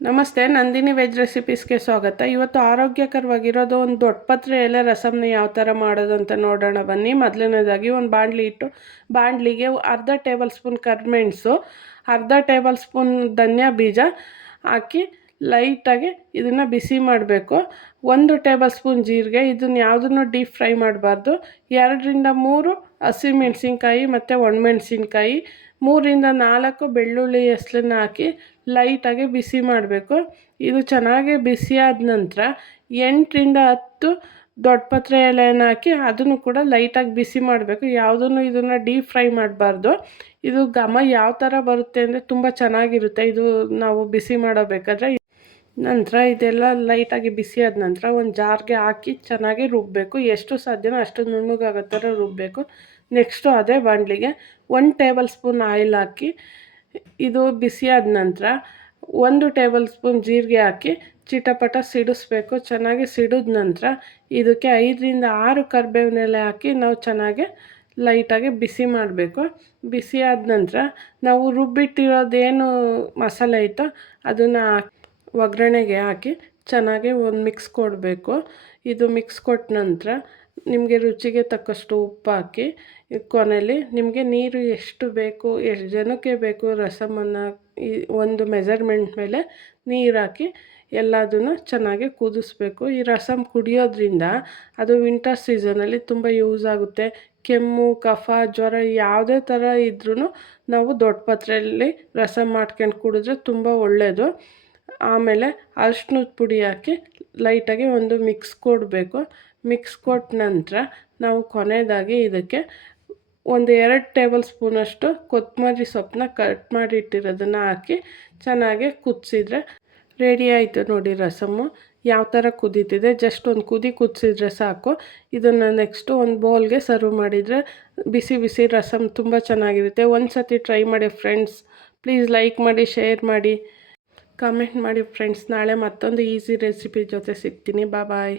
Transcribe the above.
ನಮಸ್ತೆ, ನಂದಿನಿ ವೆಜ್ ರೆಸಿಪೀಸ್ಗೆ ಸ್ವಾಗತ. ಇವತ್ತು ಆರೋಗ್ಯಕರವಾಗಿರೋದು ಒಂದು ದೊಡ್ಡ ಪತ್ರೆ ಎಲೆ ರಸಮ್ನ ಯಾವ ಥರ ಮಾಡೋದು ಅಂತ ನೋಡೋಣ ಬನ್ನಿ. ಮೊದಲನೇದಾಗಿ ಒಂದು ಬಾಣಲಿ ಇಟ್ಟು, ಬಾಣಲಿಗೆ ಅರ್ಧ ಟೇಬಲ್ ಸ್ಪೂನ್ ಕರಿಮೆಣಸು ಅರ್ಧ ಟೇಬಲ್ ಸ್ಪೂನ್ ಧನ್ಯ ಬೀಜ ಹಾಕಿ ಲೈಟಾಗಿ ಇದನ್ನು ಬಿಸಿ ಮಾಡಬೇಕು. ಒಂದು ಟೇಬಲ್ ಸ್ಪೂನ್ ಜೀರಿಗೆ, ಇದನ್ನು ಯಾವುದನ್ನು ಡೀಪ್ ಫ್ರೈ ಮಾಡಬಾರ್ದು. ಎರಡರಿಂದ ಮೂರು ಹಸಿಮೆಣ್ಸಿನ್ಕಾಯಿ ಮತ್ತು ಒಣಮೆಣ್ಸಿನ್ಕಾಯಿ ಮೂರಿಂದ ನಾಲ್ಕು ಬೆಳ್ಳುಳ್ಳಿ ಹೆಸ್ಲನ್ನ ಹಾಕಿ ಲೈಟಾಗಿ ಬಿಸಿ ಮಾಡಬೇಕು. ಇದು ಚೆನ್ನಾಗಿ ಬಿಸಿಯಾದ ನಂತರ ಎಂಟರಿಂದ ಹತ್ತು ದೊಡ್ಡ ಪತ್ರೆ ಎಲೆಯನ್ನು ಹಾಕಿ ಅದನ್ನು ಕೂಡ ಲೈಟಾಗಿ ಬಿಸಿ ಮಾಡಬೇಕು. ಯಾವುದನ್ನು ಇದನ್ನು ಡೀಪ್ ಫ್ರೈ ಮಾಡಬಾರ್ದು. ಇದು ಘಮ ಯಾವ ಥರ ಬರುತ್ತೆ ಅಂದರೆ ತುಂಬ ಚೆನ್ನಾಗಿರುತ್ತೆ. ಇದು ನಾವು ಬಿಸಿ ಮಾಡಬೇಕಾದ್ರೆ ನಂತರ ಇದೆಲ್ಲ ಲೈಟಾಗಿ ಬಿಸಿ ಆದ ನಂತರ ಒಂದು ಜಾರ್ಗೆ ಹಾಕಿ ಚೆನ್ನಾಗಿ ರುಬ್ಬಬೇಕು ಎಷ್ಟು ಸಾಧ್ಯನೋ ಅಷ್ಟು ನುಣ್ಣಗಾಗೋ ಥರ ರುಬ್ಬಬೇಕು ನೆಕ್ಸ್ಟು ಅದೇ ಬಾಣಲಿಗೆ ಒಂದು ಟೇಬಲ್ ಸ್ಪೂನ್ ಆಯಿಲ್ ಹಾಕಿ, ಇದು ಬಿಸಿಯಾದ ನಂತರ ಒಂದು ಟೇಬಲ್ ಸ್ಪೂನ್ ಜೀರಿಗೆ ಹಾಕಿ ಚಿಟಪಟ ಸಿಡಿಸ್ಬೇಕು. ಚೆನ್ನಾಗಿ ಸಿಡಿದ ನಂತರ ಇದಕ್ಕೆ ಐದರಿಂದ ಆರು ಕರಿಬೇವಿನೆಲೆ ಹಾಕಿ ನಾವು ಚೆನ್ನಾಗಿ ಲೈಟಾಗಿ ಬಿಸಿ ಮಾಡಬೇಕು. ಬಿಸಿ ಆದ ನಂತರ ನಾವು ರುಬ್ಬಿಟ್ಟಿರೋದೇನು ಮಸಾಲೆ ಇತ್ತೋ ಅದನ್ನು ಒಗ್ಗರಣೆಗೆ ಹಾಕಿ ಚೆನ್ನಾಗಿ ಒಂದು ಮಿಕ್ಸ್ ಕೊಡಬೇಕು. ಇದು ಮಿಕ್ಸ್ ಕೊಟ್ಟ ನಂತರ ನಿಮಗೆ ರುಚಿಗೆ ತಕ್ಕಷ್ಟು ಉಪ್ಪು ಹಾಕಿ ಕೊನೆಯಲ್ಲಿ ನಿಮಗೆ ನೀರು ಎಷ್ಟು ಬೇಕು, ಎಷ್ಟು ಜನಕ್ಕೆ ಬೇಕು, ರಸಮನ್ನು ಒಂದು ಮೆಜರ್ಮೆಂಟ್ ಮೇಲೆ ನೀರು ಹಾಕಿ ಎಲ್ಲದನ್ನು ಚೆನ್ನಾಗಿ ಕುದಿಸ್ಬೇಕು. ಈ ರಸಮ್ ಕುಡಿಯೋದ್ರಿಂದ ಅದು ವಿಂಟರ್ ಸೀಸನಲ್ಲಿ ತುಂಬ ಯೂಸ್ ಆಗುತ್ತೆ. ಕೆಮ್ಮು, ಕಫ, ಜ್ವರ ಯಾವುದೇ ಥರ ಇದ್ರೂ ನಾವು ದೊಡ್ಡ ಪಾತ್ರೆಯಲ್ಲಿ ರಸಮ್ ಮಾಡ್ಕೊಂಡು ಕುಡಿದ್ರೆ ತುಂಬ ಒಳ್ಳೆಯದು ಆಮೇಲೆ ಅರ್ಶಿನದ ಪುಡಿ ಹಾಕಿ ಲೈಟಾಗಿ ಒಂದು ಮಿಕ್ಸ್ ಕೊಡಬೇಕು ಮಿಕ್ಸ್ ಕೊಟ್ಟ ನಂತರ ನಾವು ಕೊನೆಯದಾಗಿ ಇದಕ್ಕೆ ಒಂದು ಎರಡು ಟೇಬಲ್ ಸ್ಪೂನಷ್ಟು ಕೊತ್ತಂಬರಿ ಸೊಪ್ಪನ್ನ ಕಟ್ ಮಾಡಿ ಇಟ್ಟಿರೋದನ್ನು ಹಾಕಿ ಚೆನ್ನಾಗಿ ಕುದಿಸಿದ್ರೆ ರೆಡಿ ಆಯಿತು ನೋಡಿ ರಸಮ್ಮು. ಯಾವ ಥರ ಕುದೀತಿದೆ? ಜಸ್ಟ್ ಒಂದು ಕುದಿ ಕುದಿಸಿದ್ರೆ ಸಾಕು. ಇದನ್ನು ನೆಕ್ಸ್ಟು ಒಂದು ಬೌಲ್ಗೆ ಸರ್ವ್ ಮಾಡಿದರೆ ಬಿಸಿ ಬಿಸಿ ರಸಮ್ ತುಂಬ ಚೆನ್ನಾಗಿರುತ್ತೆ. ಒಂದು ಸತಿ ಟ್ರೈ ಮಾಡಿ ಫ್ರೆಂಡ್ಸ್ ಪ್ಲೀಸ್ ಲೈಕ್ ಮಾಡಿ ಶೇರ್ ಮಾಡಿ. ಕಮೆಂಟ್ ಮಾಡಿ ಫ್ರೆಂಡ್ಸ್ ನಾಳೆ ಮತ್ತೊಂದು ಈಸಿ ರೆಸಿಪಿ ಜೊತೆ ಸಿಗ್ತೀನಿ. ಬಾಯ್